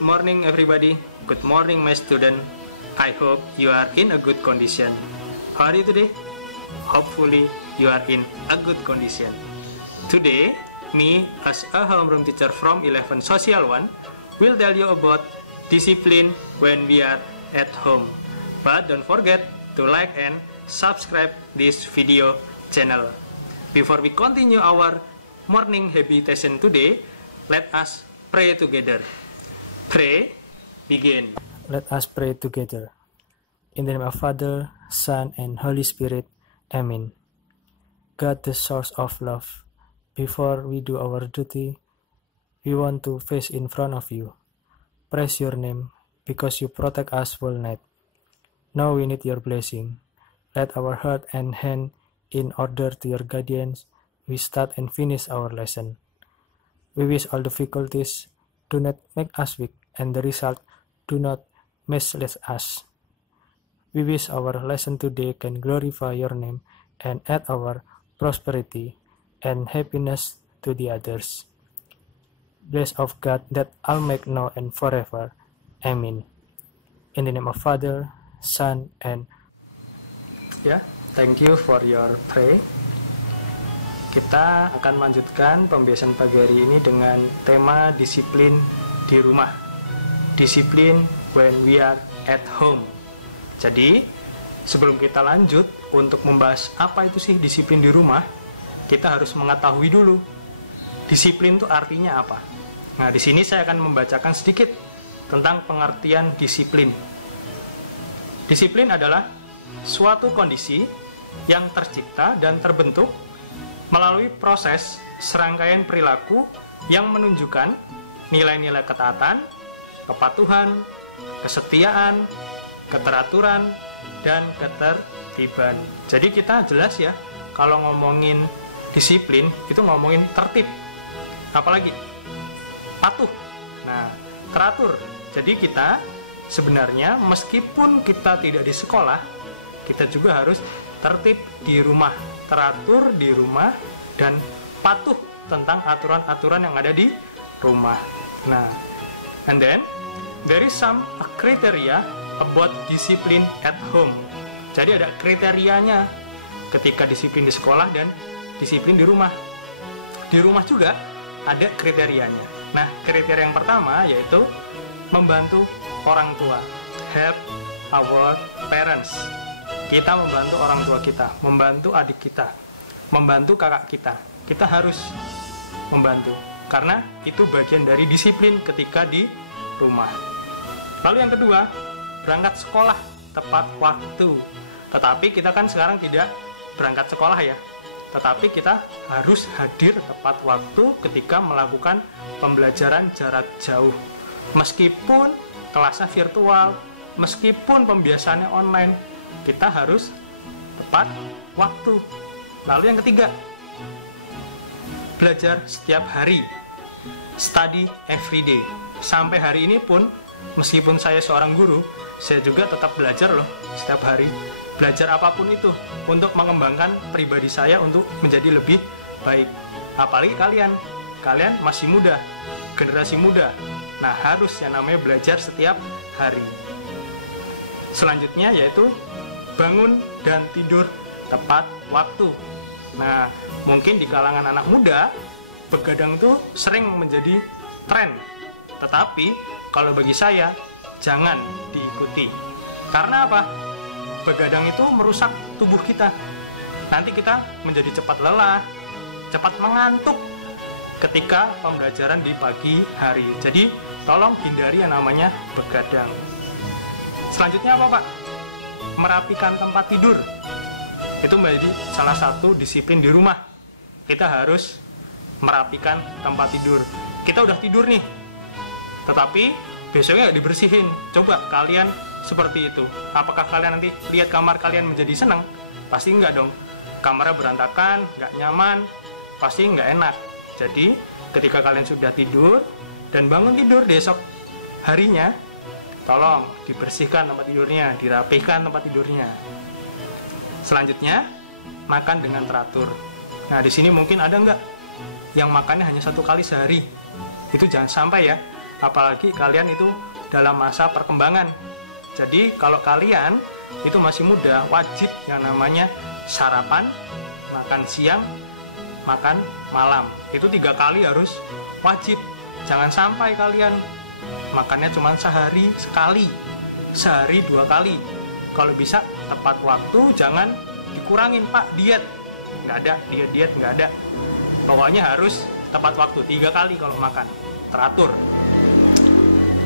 Good morning everybody. Good morning my student. I hope you are in a good condition. How are you today? Hopefully you are in a good condition. Today, me as a homeroom teacher from 11 Social 1 will tell you about discipline when we are at home. But don't forget to like and subscribe this video channel. Before we continue our morning habitation today, let us pray together. Pray, begin. Let us pray together. In the name of Father, Son, and Holy Spirit. Amen. God, the source of love, before we do our duty, we want to face in front of you. Praise your name, because you protect us full night. Now we need your blessing. Let our heart and hand in order to your guidance, we start and finish our lesson. We wish all difficulties do not make us weak, and the result do not mislead us. We wish our lesson today can glorify your name and add our prosperity and happiness to the others. Bless of God that I'll make now and forever. Amen. In the name of Father, Son, and Thank you for your pray. Kita akan melanjutkan pembiasan pagi hari ini dengan tema disiplin di rumah. Disiplin when we are at home. Jadi, sebelum kita lanjut untuk membahas apa itu sih disiplin di rumah, kita harus mengetahui dulu disiplin itu artinya apa. Nah, di sini saya akan membacakan sedikit tentang pengertian disiplin. Disiplin adalah suatu kondisi yang tercipta dan terbentuk melalui proses serangkaian perilaku yang menunjukkan nilai-nilai ketaatan, kepatuhan, kesetiaan, keteraturan, dan ketertiban. Jadi kita jelas ya, kalau ngomongin disiplin, itu ngomongin tertib. Apalagi? Patuh. Nah, teratur. Jadi kita sebenarnya meskipun kita tidak di sekolah, kita juga harus tertib di rumah, teratur di rumah, dan patuh tentang aturan-aturan yang ada di rumah. Nah, and then there is some criteria about discipline at home. Jadi ada kriterianya ketika disiplin di sekolah dan disiplin di rumah. Di rumah juga ada kriterianya. Nah, kriteria yang pertama yaitu membantu orang tua. Help our parents. Kita membantu orang tua kita, membantu adik kita, membantu kakak kita. Kita harus membantu, karena itu bagian dari disiplin ketika di rumah. Lalu yang kedua, berangkat sekolah tepat waktu. Tetapi kita kan sekarang tidak berangkat sekolah ya. Tetapi kita harus hadir tepat waktu ketika melakukan pembelajaran jarak jauh. Meskipun kelasnya virtual, meskipun pembiasaannya online, kita harus tepat waktu. Lalu yang ketiga, belajar setiap hari. Study every day. Sampai hari ini pun, meskipun saya seorang guru, saya juga tetap belajar loh setiap hari. Belajar apapun itu untuk mengembangkan pribadi saya untuk menjadi lebih baik. Apalagi kalian masih muda, generasi muda. Nah, harus yang namanya belajar setiap hari. Selanjutnya yaitu bangun dan tidur tepat waktu. Nah, mungkin di kalangan anak muda, begadang itu sering menjadi tren. Tetapi kalau bagi saya, jangan diikuti. Karena apa? Begadang itu merusak tubuh kita. Nanti kita menjadi cepat lelah, cepat mengantuk ketika pembelajaran di pagi hari. Jadi, tolong hindari yang namanya begadang. Selanjutnya apa, Pak? Merapikan tempat tidur. Itu menjadi salah satu disiplin di rumah. Kita harus merapikan tempat tidur. Kita udah tidur nih, tetapi besoknya nggak dibersihin. Coba kalian seperti itu. Apakah kalian nanti lihat kamar kalian menjadi senang? Pasti enggak dong. Kamarnya berantakan, nggak nyaman, pasti nggak enak. Jadi ketika kalian sudah tidur dan bangun tidur besok harinya, tolong dibersihkan tempat tidurnya, dirapihkan tempat tidurnya. Selanjutnya, makan dengan teratur. Nah, di sini mungkin ada nggak yang makannya hanya 1 kali sehari? Itu jangan sampai ya. apalagi kalian itu dalam masa perkembangan. Jadi kalau kalian itu masih muda, wajib yang namanya sarapan, makan siang, makan malam. Itu 3 kali harus wajib. Jangan sampai kalian makannya cuma sehari sekali, sehari 2 kali. Kalau bisa tepat waktu, jangan dikurangin, Pak, diet. Nggak ada, diet nggak ada. Pokoknya harus tepat waktu, 3 kali kalau makan, teratur.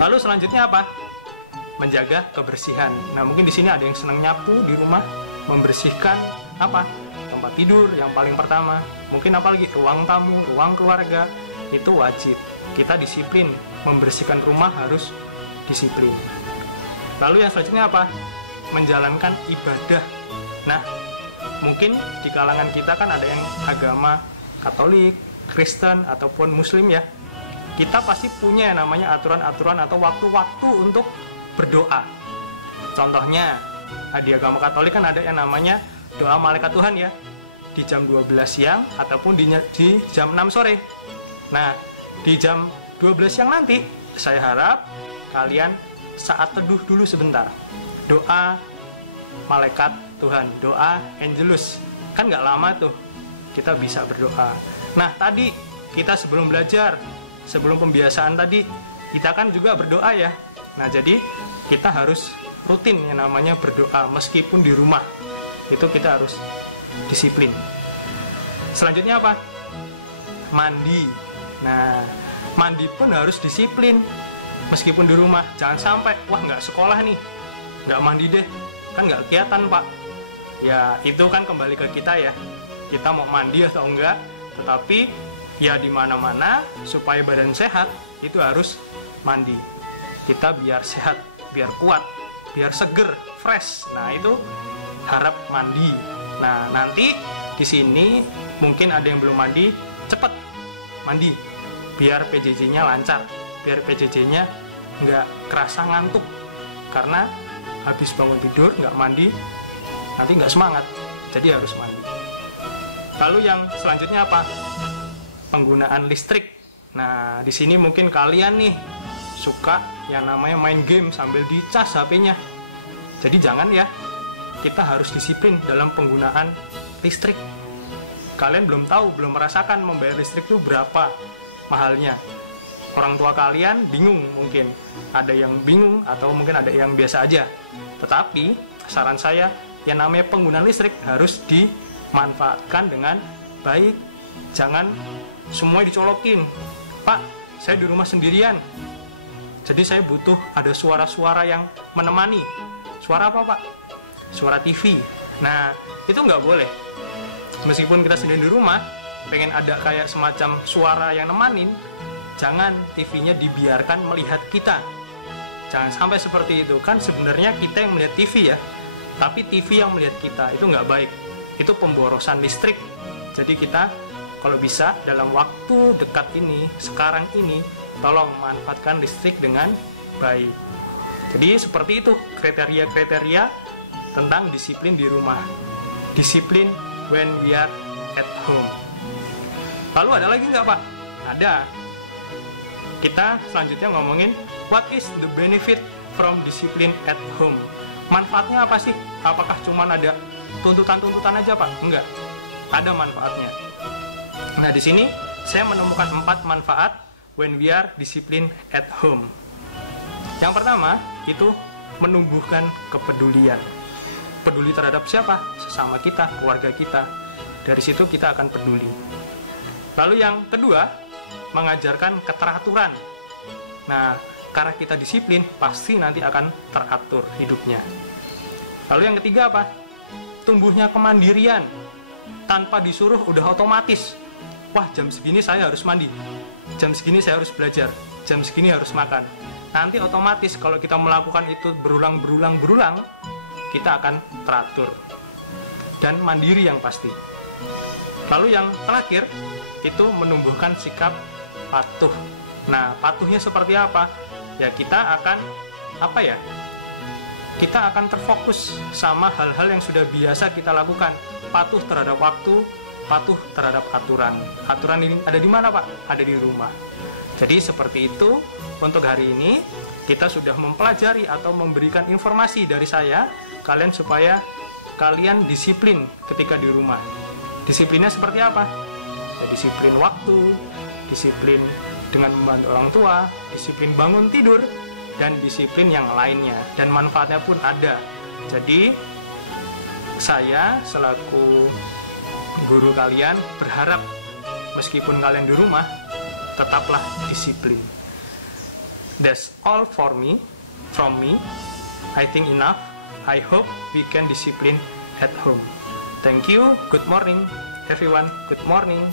Lalu selanjutnya apa? Menjaga kebersihan. Nah, mungkin di sini ada yang senang nyapu di rumah, membersihkan apa? Tempat tidur yang paling pertama. Mungkin apalagi ruang tamu, ruang keluarga, itu wajib. Kita disiplin, membersihkan rumah harus disiplin. Lalu yang selanjutnya apa? Menjalankan ibadah. Nah, mungkin di kalangan kita kan ada yang agama Katolik, Kristen, ataupun Muslim ya. Kita pasti punya yang namanya aturan-aturan atau waktu-waktu untuk berdoa. Contohnya, di agama Katolik kan ada yang namanya doa malaikat Tuhan ya, di jam 12 siang ataupun di jam 6 sore. Nah, di jam 12 siang nanti, saya harap kalian saat teduh dulu sebentar. Doa malaikat Tuhan, doa Angelus. Kan nggak lama tuh, kita bisa berdoa. Nah, tadi kita sebelum belajar, sebelum pembiasaan tadi, kita kan juga berdoa ya. Nah, jadi kita harus rutin yang namanya berdoa meskipun di rumah. Itu kita harus disiplin. Selanjutnya apa? Mandi. Nah, mandi pun harus disiplin meskipun di rumah. Jangan sampai, wah nggak sekolah nih, nggak mandi deh, kan nggak kelihatan, Pak. Ya, itu kan kembali ke kita ya. Kita mau mandi atau enggak, tetapi ya di mana-mana supaya badan sehat itu harus mandi. Kita biar sehat, biar kuat, biar seger, fresh. Nah, itu harap mandi. Nah, nanti di sini mungkin ada yang belum mandi, cepet mandi biar PJJ-nya lancar, biar PJJ-nya nggak kerasa ngantuk. Karena habis bangun tidur nggak mandi, nanti nggak semangat. Jadi harus mandi. Lalu yang selanjutnya apa? Penggunaan listrik. Nah, di sini mungkin kalian nih suka yang namanya main game sambil dicas HP-nya. Jadi jangan ya. Kita harus disiplin dalam penggunaan listrik. Kalian belum tahu, belum merasakan membayar listrik itu berapa mahalnya. Orang tua kalian bingung mungkin. Ada yang bingung atau mungkin ada yang biasa aja. Tetapi saran saya, yang namanya penggunaan listrik harus dimanfaatkan dengan baik. Jangan semua dicolokin. Pak, saya di rumah sendirian, jadi saya butuh ada suara-suara yang menemani. Suara apa, Pak? Suara TV. Nah, itu nggak boleh. Meskipun kita sendiri di rumah, pengen ada kayak semacam suara yang nemanin, jangan TV-nya dibiarkan melihat kita. Jangan sampai seperti itu. Kan sebenarnya kita yang melihat TV ya, tapi TV yang melihat kita, itu nggak baik. Itu pemborosan listrik. Jadi kita kalau bisa dalam waktu dekat ini, sekarang ini, tolong manfaatkan listrik dengan baik. Jadi seperti itu kriteria-kriteria tentang disiplin di rumah. Disiplin when we are at home. Lalu ada lagi nggak, Pak? Ada. Kita selanjutnya ngomongin what is the benefit from discipline at home. Manfaatnya apa sih? Apakah cuma ada tuntutan-tuntutan aja, Pak? Enggak. Ada manfaatnya. Nah, di sini saya menemukan 4 manfaat when we are discipline at home. Yang pertama, itu menumbuhkan kepedulian. Peduli terhadap siapa? Sesama kita, keluarga kita. Dari situ kita akan peduli. Lalu yang kedua, mengajarkan keteraturan. Nah, karena kita disiplin, pasti nanti akan teratur hidupnya. Lalu yang ketiga apa? Tumbuhnya kemandirian. Tanpa disuruh udah otomatis. Wah, jam segini saya harus mandi, jam segini saya harus belajar, jam segini harus makan. Nanti otomatis kalau kita melakukan itu berulang, kita akan teratur dan mandiri yang pasti. Lalu yang terakhir, itu menumbuhkan sikap patuh. Nah, patuhnya seperti apa? Ya, kita akan kita akan terfokus sama hal-hal yang sudah biasa kita lakukan. Patuh terhadap waktu, patuh terhadap aturan. Aturan ini ada di mana, Pak? Ada di rumah. Jadi seperti itu untuk hari ini kita sudah mempelajari atau memberikan informasi dari saya kalian supaya kalian disiplin ketika di rumah. Disiplinnya seperti apa? Ya, disiplin waktu, disiplin dengan membantu orang tua, disiplin bangun tidur, dan disiplin yang lainnya. Dan manfaatnya pun ada. Jadi saya selaku guru kalian berharap meskipun kalian di rumah tetaplah disiplin. That's all from me. I think enough. I hope we can discipline at home. Thank you. Good morning, everyone. Good morning.